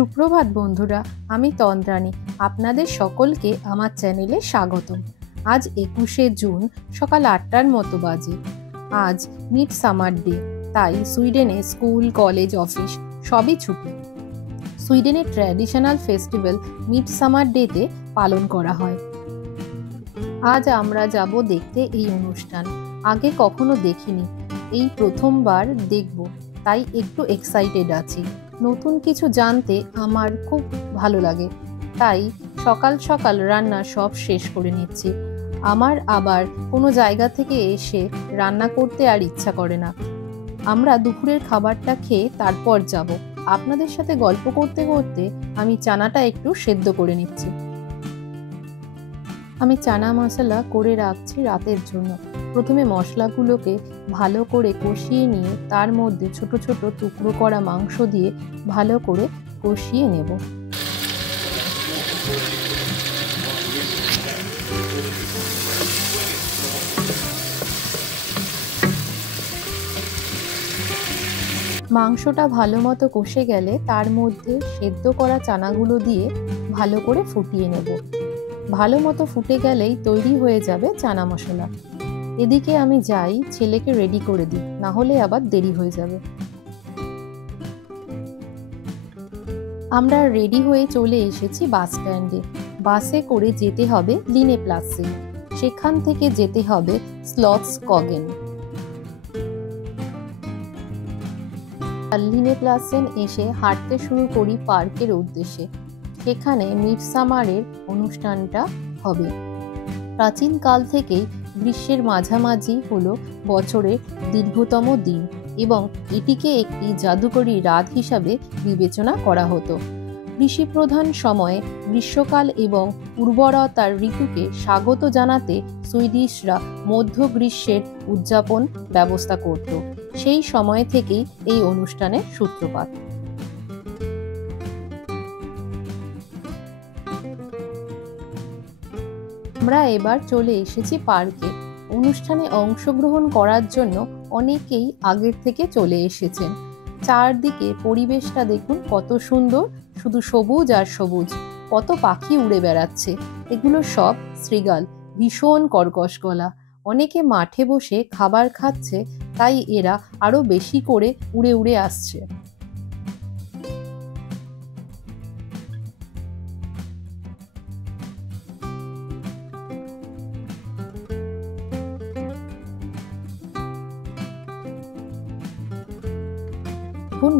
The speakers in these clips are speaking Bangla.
সুপ্রভাত বন্ধুরা, আমি তন্দ্রানী। আপনাদের সকলকে আমার চ্যানেলে স্বাগতম। আজ 21শে জুন সকাল 8টার মতো বাজে। আজ মিড সামার ডে, তাই সুইডেনে স্কুল, কলেজ, অফিস সবই ছুটি। সুইডেনের ট্র্যাডিশনাল ফেস্টিভ্যাল মিড সামার ডেতে পালন করা হয়। আজ আমরা যাব দেখতে এই অনুষ্ঠান। আগে কখনো দেখিনি, এই প্রথমবার দেখব, তাই একটু এক্সাইটেড আছি। নতুন কিছু জানতে আমার খুব ভালো লাগে, তাই সকাল সকাল রান্না সব শেষ করে নিচ্ছি। আমার আবার কোনো জায়গা থেকে এসে রান্না করতে আর ইচ্ছা করে না। আমরা দুপুরের খাবারটা খেয়ে তারপর যাব। আপনাদের সাথে গল্প করতে করতে আমি চানাটা একটু সেদ্ধ করে নিচ্ছি। আমি চানা মশলা করে রাখছি রাতের জন্য। প্রথমে মশলাগুলোকে ভালো করে কষিয়ে নিয়ে তার মধ্যে ছোট ছোট টুকরো করা মাংস দিয়ে ভালো করে কষিয়ে নেব। মাংসটা ভালো মতো কষে গেলে তার মধ্যে সেদ্ধ করা চানাগুলো দিয়ে ভালো করে ফুটিয়ে নেব। ভালো মতো ফুটে গেলেই তৈরি হয়ে যাবে চানা মশলা। এদিকে আমি যাই ছেলেকে রেডি করে দিই, না হলে আবার দেরি হয়ে যাবে। আমরা রেডি হয়ে চলে এসেছি বাস স্ট্যান্ডে। বাসে করে যেতে হবে লিনেপ্লাসে, সেখান থেকে যেতে হবে স্লটসকগেন। লিনেপ্লাসেন এসে হাঁটতে শুরু করি পার্কের উদ্দেশ্যে। সেখানে মিডসামারের অনুষ্ঠানটা হবে। প্রাচীনকাল থেকেই গ্রীষ্মের মাঝামাঝি হলো বছরের দীর্ঘতম দিন এবং এটিকে একটি জাদুকরী রাত হিসাবে বিবেচনা করা হতো। কৃষিপ্রধান সময়ে গ্রীষ্মকাল এবং উর্বরতার ঋতুকে স্বাগত জানাতে সুইডিশরা মধ্য গ্রীষ্মের উদযাপন ব্যবস্থা করত। সেই সময় থেকেই এই অনুষ্ঠানের সূত্রপাত। আমরা এবার চলে এসেছি পার্কে। অনুষ্ঠানে অংশগ্রহণ করার জন্য অনেকেই আগের থেকে চলে এসেছেন। চারদিকে পরিবেশটা দেখুন কত সুন্দর, শুধু সবুজ আর সবুজ। কত পাখি উড়ে বেড়াচ্ছে। এগুলো সব শৃগাল, ভীষণ কর্কশ গলা। অনেকে মাঠে বসে খাবার খাচ্ছে, তাই এরা আরো বেশি করে উড়ে উড়ে আসছে।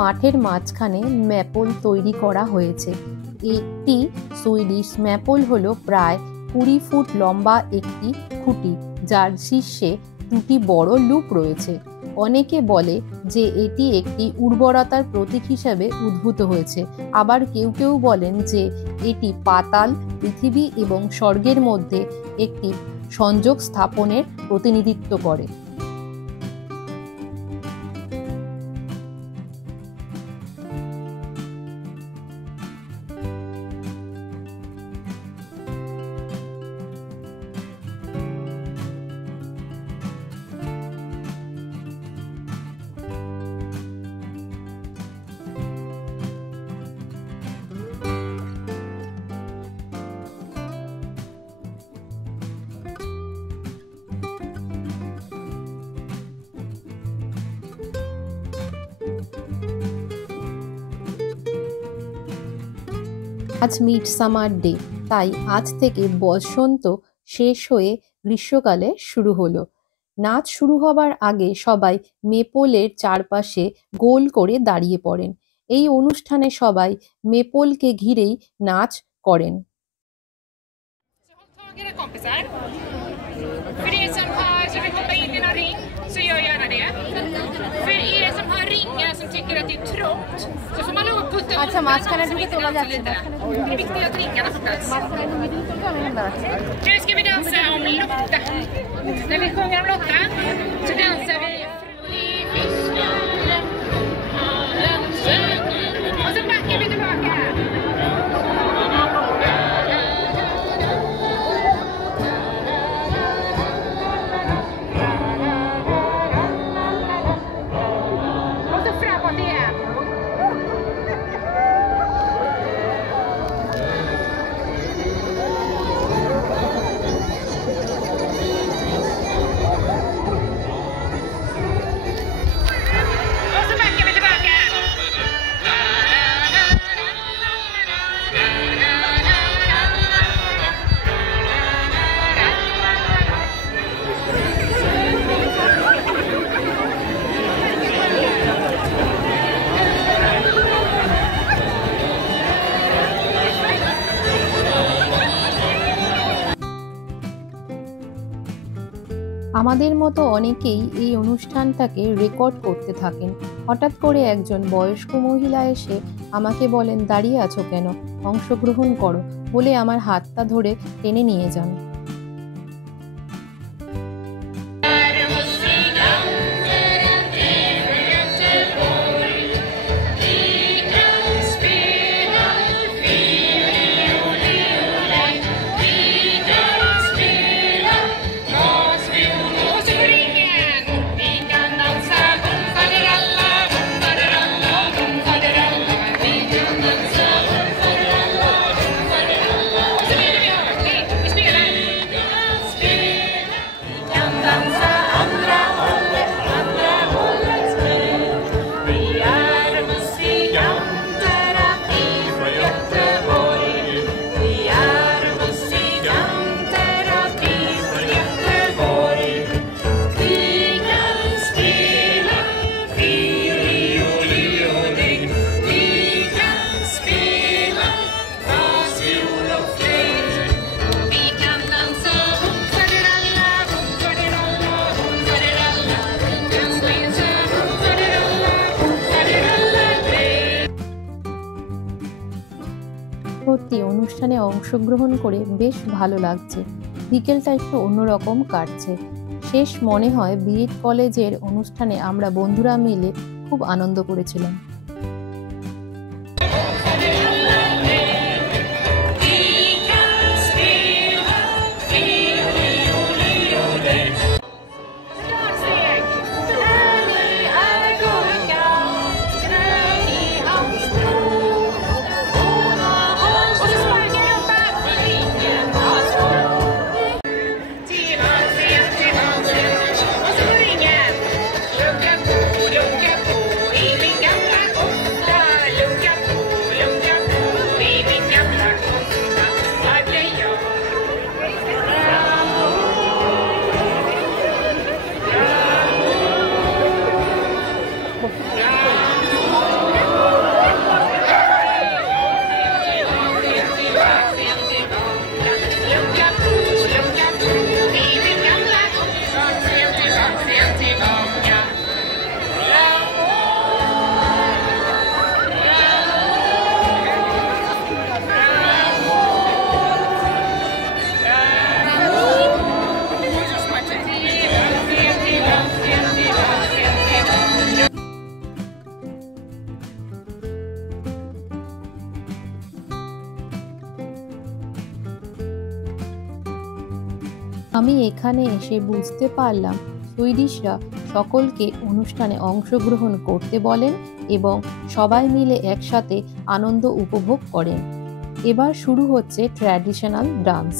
মাঠের মাঝখানে ম্যাপল তৈরি করা হয়েছে। একটি সুইডিশ ম্যাপল হলো প্রায় 20 ফুট লম্বা একটি খুঁটি, যার শীর্ষে দুটি বড় লুপ রয়েছে। অনেকে বলে যে এটি একটি উর্বরতার প্রতীক হিসাবে উদ্ভূত হয়েছে। আবার কেউ কেউ বলেন যে এটি পাতাল, পৃথিবী এবং স্বর্গের মধ্যে একটি সংযোগ স্থাপনের প্রতিনিধিত্ব করে। আজ মিডসামার ডে, তাই আজ থেকে বসন্ত শেষ হয়ে গ্রীষ্মকালে শুরু হলো। নাচ শুরু হবার আগে সবাই মেপলের চারপাশে গোল করে দাঁড়িয়ে পড়েন। এই অনুষ্ঠানে সবাই মেপলকে ঘিরেই নাচ করেন। আচ্ছা, মাঝখানে ঢুকে তোলা যাচ্ছে না। Nu ska vi dansa om Lotta. När vi sjunger om Lotta så dansar vi och så backar vi tillbaka. Och så framåt igen. আমাদের মতো অনেকেই এই অনুষ্ঠানটাকে রেকর্ড করতে থাকেন। হঠাৎ করে একজন বয়স্ক মহিলা এসে আমাকে বলেন, দাঁড়িয়ে আছো কেন, অংশগ্রহণ করো, বলে আমার হাতটা ধরে টেনে নিয়ে যান। সত্যি অনুষ্ঠানে অংশগ্রহণ করে বেশ ভালো লাগছে। বিকেলটা একটু অন্যরকম কাটছে। শেষ মনে হয় বিএড কলেজের অনুষ্ঠানে আমরা বন্ধুরা মিলে খুব আনন্দ করেছিলাম। আমি এখানে এসে বুঝতে পারলাম সুইডিশরা সকলকে অনুষ্ঠানে অংশগ্রহণ করতে বলেন এবং সবাই মিলে একসাথে আনন্দ উপভোগ করেন। এবার শুরু হচ্ছে ট্র্যাডিশনাল ডান্স।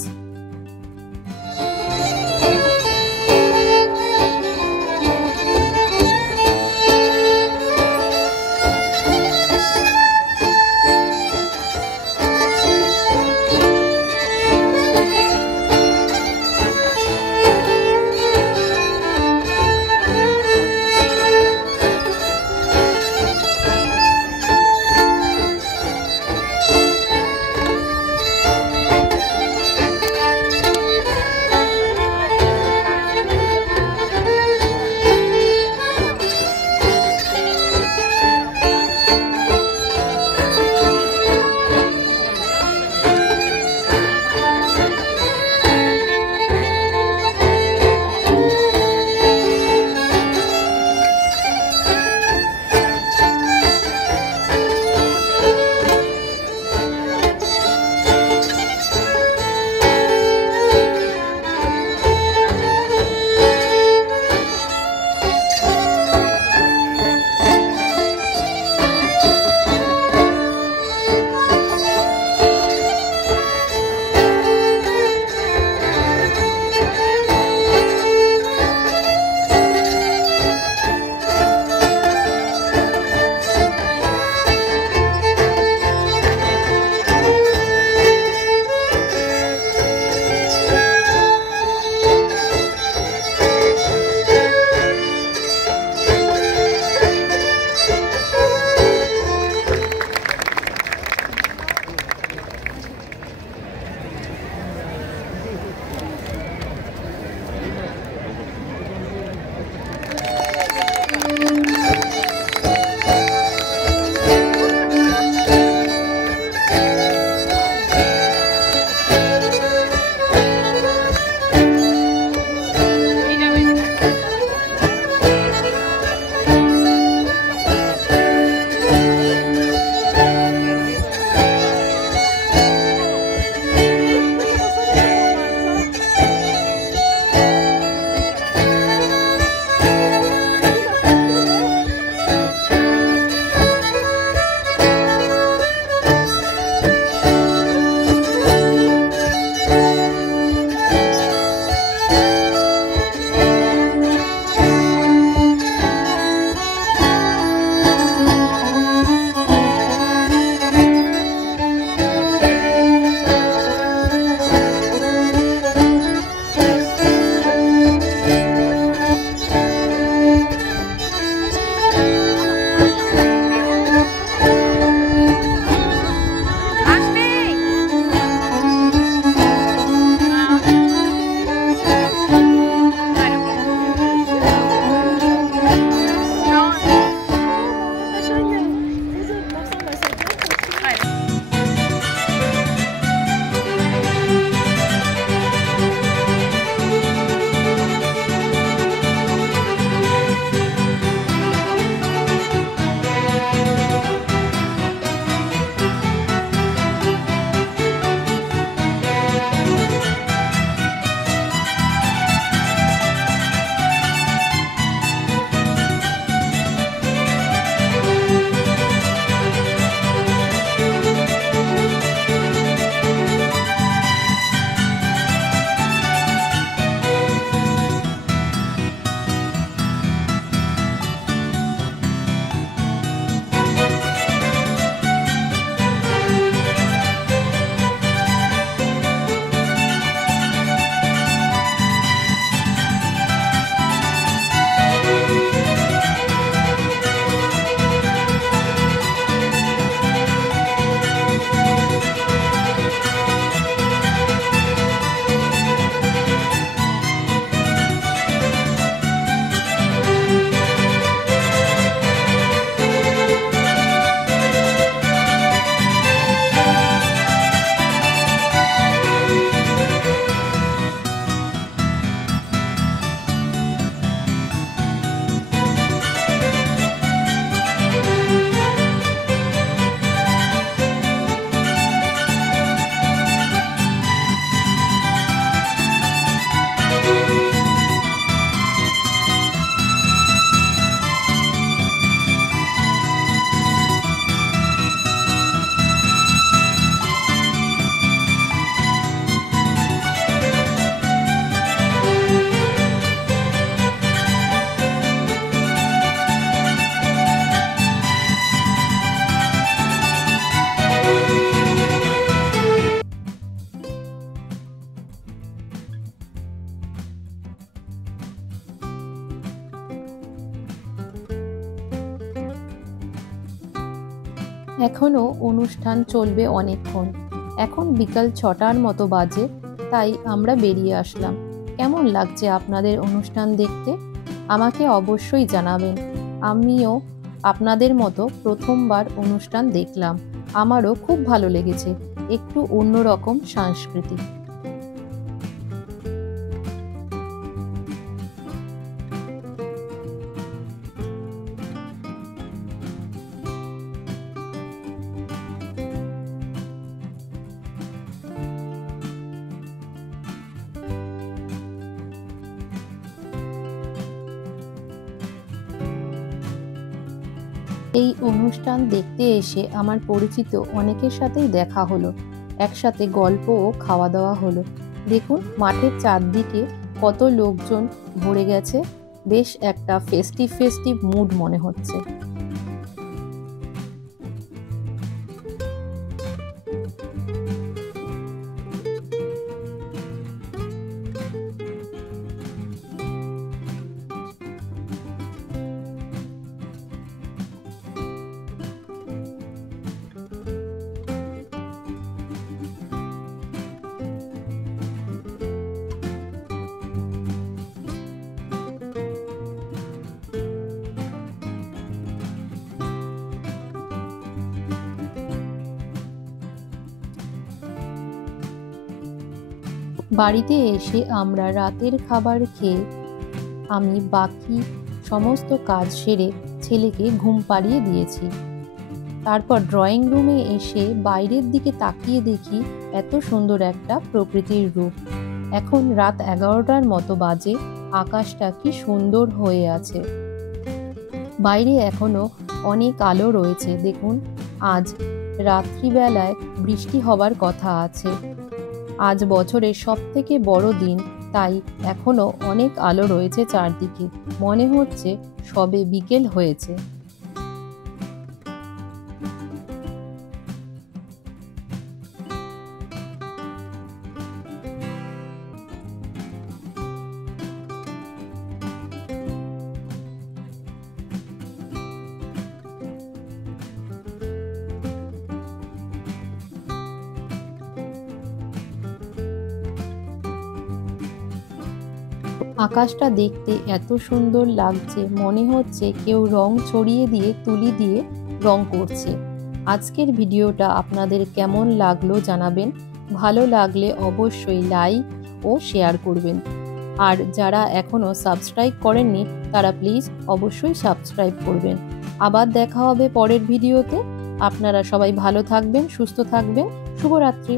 এখনও অনুষ্ঠান চলবে অনেকক্ষণ। এখন বিকাল 6টার মতো বাজে, তাই আমরা বেরিয়ে আসলাম। কেমন লাগছে আপনাদের অনুষ্ঠান দেখতে? আমাকে অবশ্যই জানাবেন। আমিও আপনাদের মতো প্রথমবার অনুষ্ঠান দেখলাম। আমারও খুব ভালো লেগেছে, একটু অন্যরকম সাংস্কৃতিক। এই অনুষ্ঠান দেখতে এসে আমার পরিচিত অনেকের সাথেই দেখা হলো, একসাথে গল্প ও খাওয়া দাওয়া হলো। দেখুন মাঠের চারদিকে কত লোকজন ভরে গেছে, বেশ একটা ফেস্টিভ ফেস্টিভ মুড মনে হচ্ছে। বাড়িতে এসে আমরা রাতের খাবার খেয়ে আমি বাকি সমস্ত কাজ সেরে ছেলেকে ঘুম পাড়িয়ে দিয়েছি। তারপর ড্রয়িং রুমে এসে বাইরের দিকে তাকিয়ে দেখি এত সুন্দর একটা প্রকৃতির রূপ। এখন রাত 11টার মতো বাজে, আকাশটা কি সুন্দর হয়ে আছে। বাইরে এখনো অনেক আলো রয়েছে। দেখুন আজ রাত্রিবেলায় বৃষ্টি হবার কথা আছে। আজ বছরের সবথেকে বড় দিন, তাই এখনো অনেক আলো রয়েছে চারদিকে। মনে হচ্ছে সবে বিকেল হয়েছে। আকাশটা দেখতে এত সুন্দর লাগছে, মনে হচ্ছে কেউ রং ছড়িয়ে দিয়ে তুলি দিয়ে রং করছে। আজকের ভিডিওটা আপনাদের কেমন লাগলো জানাবেন। ভালো লাগলে অবশ্যই লাইক ও শেয়ার করবেন। আর যারা এখনও সাবস্ক্রাইব করেননি তারা প্লিজ অবশ্যই সাবস্ক্রাইব করবেন। আবার দেখা হবে পরের ভিডিওতে। আপনারা সবাই ভালো থাকবেন, সুস্থ থাকবেন। শুভরাত্রি।